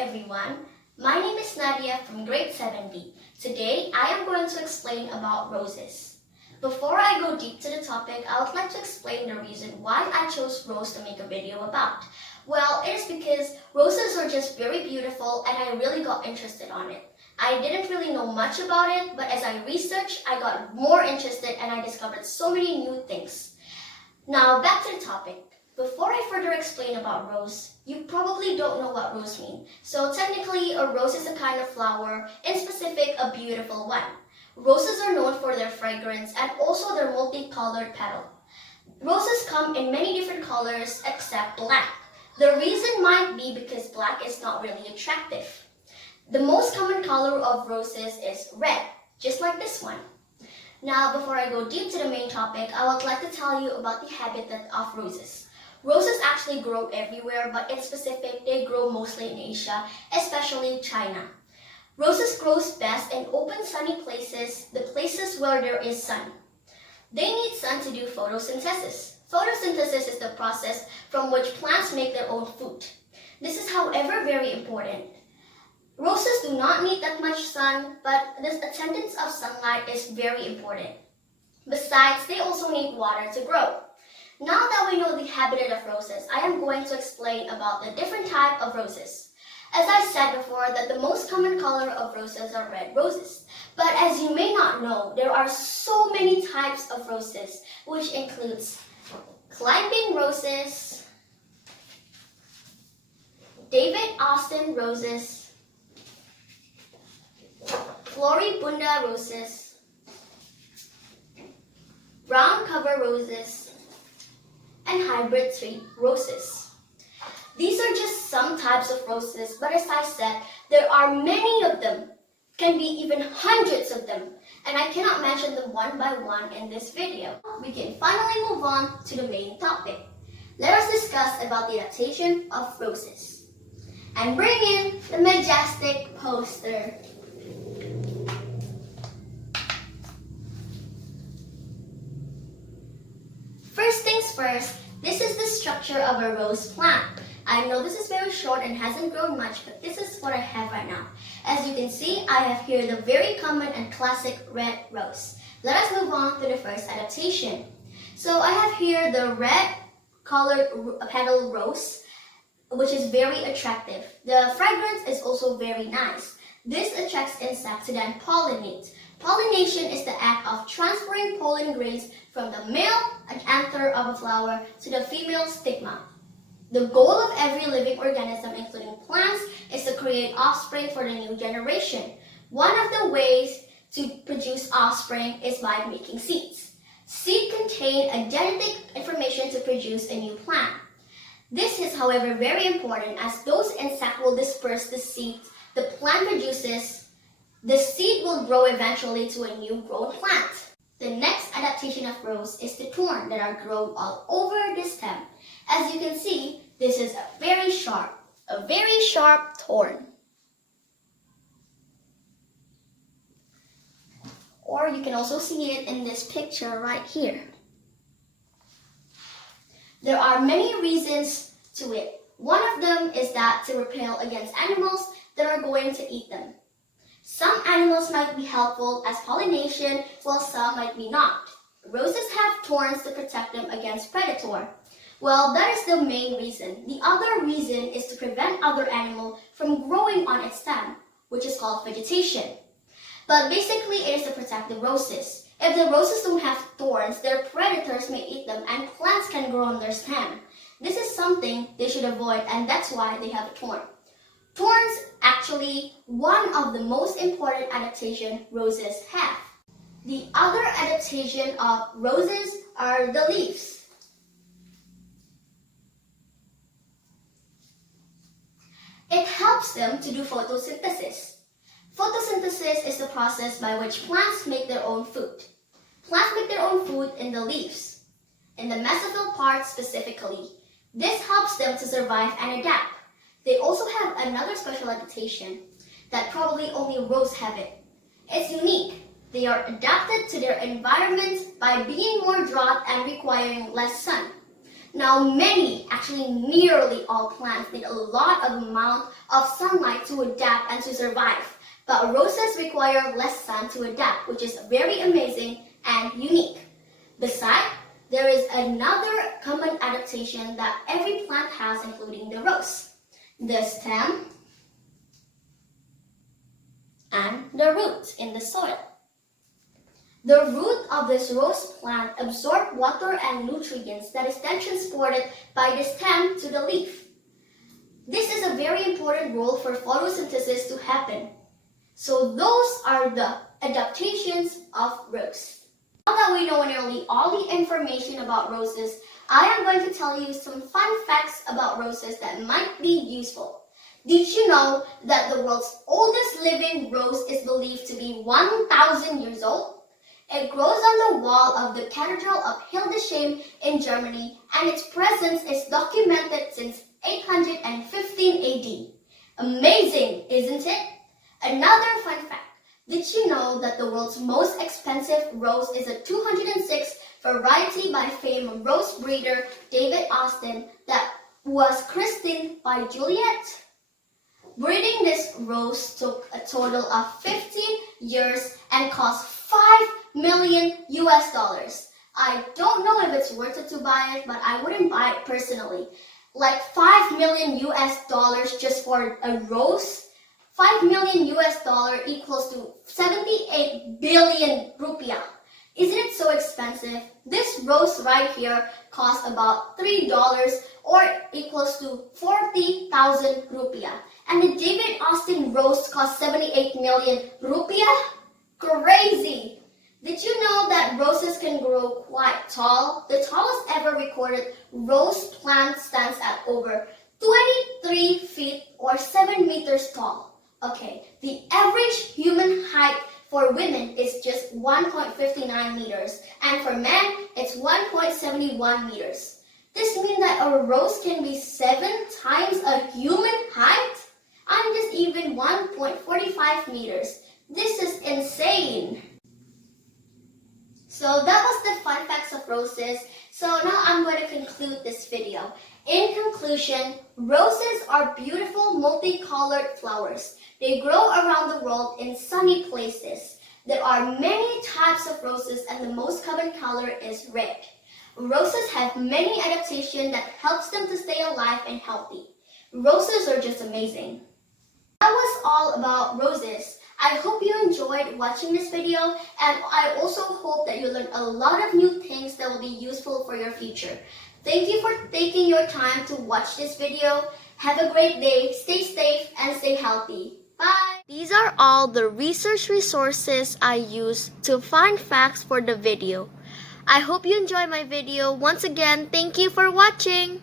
everyone. My name is Nadya from grade 7B. Today, I am going to explain about roses. Before I go deep to the topic, I would like to explain the reason why I chose rose to make a video about. Well, it is because roses are just very beautiful and I really got interested on it. I didn't really know much about it, but as I researched, I got more interested and I discovered so many new things. Now, back to the topic. Before I further explain about rose, you probably don't know what rose means. So technically, a rose is a kind of flower, in specific, a beautiful one. Roses are known for their fragrance and also their multicolored petal. Roses come in many different colors except black. The reason might be because black is not really attractive. The most common color of roses is red, just like this one. Now, before I go deep to the main topic, I would like to tell you about the habitat of roses. Roses actually grow everywhere, but in specific, they grow mostly in Asia, especially China. Roses grow best in open sunny places, the places where there is sun. They need sun to do photosynthesis. Photosynthesis is the process from which plants make their own food. This is, however, very important. Roses do not need that much sun, but the attendance of sunlight is very important. Besides, they also need water to grow. Now that we know the habitat of roses, I am going to explain about the different type of roses. As I said before, that the most common color of roses are red roses. But as you may not know, there are so many types of roses, which includes climbing roses, David Austin roses, Floribunda roses, brown cover roses, and hybrid tree roses. These are just some types of roses, but as I said, there are many of them, can be even hundreds of them, and I cannot mention them one by one in this video. We can finally move on to the main topic. Let us discuss about the adaptation of roses. And bring in the majestic poster. First things first, this is the structure of a rose plant. I know this is very short and hasn't grown much, but this is what I have right now. As you can see, I have here the very common and classic red rose. Let us move on to the first adaptation. So I have here the red colored petal rose, which is very attractive. The fragrance is also very nice. This attracts insects to then pollinate. Pollination is the act of transferring pollen grains from the male anther of a flower to the female stigma. The goal of every living organism, including plants, is to create offspring for the new generation. One of the ways to produce offspring is by making seeds. Seeds contain a genetic information to produce a new plant. This is, however, very important as those insects will disperse the seeds the plant produces. The seed will grow eventually to a new grown plant. The next adaptation of rose is the thorn that are grown all over the stem. As you can see, this is a very sharp thorn. Or you can also see it in this picture right here. There are many reasons to it. One of them is that to repel against animals that are going to eat them. Some animals might be helpful as pollination, while some might be not. Roses have thorns to protect them against predator. Well, that is the main reason. The other reason is to prevent other animals from growing on its stem, which is called vegetation. But basically, it is to protect the roses. If the roses don't have thorns, their predators may eat them and plants can grow on their stem. This is something they should avoid, and that's why they have a thorn. Thorns actually one of the most important adaptation roses have. The other adaptation of roses are the leaves. It helps them to do photosynthesis. Photosynthesis is the process by which plants make their own food. Plants make their own food in the leaves, in the mesophyll part specifically. This helps them to survive and adapt. They also have another special adaptation that probably only roses have it. It's unique. They are adapted to their environment by being more drought and requiring less sun. Now actually nearly all plants need a lot of amount of sunlight to adapt and to survive. But roses require less sun to adapt, which is very amazing and unique. Besides, there is another common adaptation that every plant has, including the rose: the stem and the roots in the soil. The root of this rose plant absorbs water and nutrients that is then transported by the stem to the leaf. This is a very important role for photosynthesis to happen. So those are the adaptations of rose. Now that we know nearly all the information about roses, I am going to tell you some fun facts about roses that might be useful. Did you know that the world's oldest living rose is believed to be 1,000 years old? It grows on the wall of the Cathedral of Hildesheim in Germany, and its presence is documented since 815 AD. Amazing, isn't it? Another fun fact: did you know that the world's most expensive rose is a 206 variety by famed rose breeder David Austin that was christened by Juliet? Breeding this rose took a total of 15 years and cost $5 million. I don't know if it's worth it to buy it, but I wouldn't buy it personally. Like $5 million just for a rose? $5 million equals to 78 billion rupiah. Isn't it so expensive? This rose right here costs about $3 or equals to 40,000 rupiah. And the David Austin rose cost 78 million rupiah? Crazy! Did you know that roses can grow quite tall? The tallest ever recorded rose plant stands at over 23 feet or 7 meters tall. Okay, the average human height for women is just 1.59 meters, and for men, it's 1.71 meters. This means that a rose can be 7 times a human height? I'm just even 1.45 meters. This is insane. So that was the fun facts of roses. So now I'm going to conclude this video. In conclusion, roses are beautiful multicolored flowers. They grow around the world in sunny places. There are many types of roses and the most common color is red. Roses have many adaptations that helps them to stay alive and healthy. Roses are just amazing. That was all about roses. I hope you enjoyed watching this video, and I also hope that you learned a lot of new things that will be useful for your future. Thank you for taking your time to watch this video. Have a great day, stay safe, and stay healthy. Bye! These are all the research resources I used to find facts for the video. I hope you enjoyed my video. Once again, thank you for watching!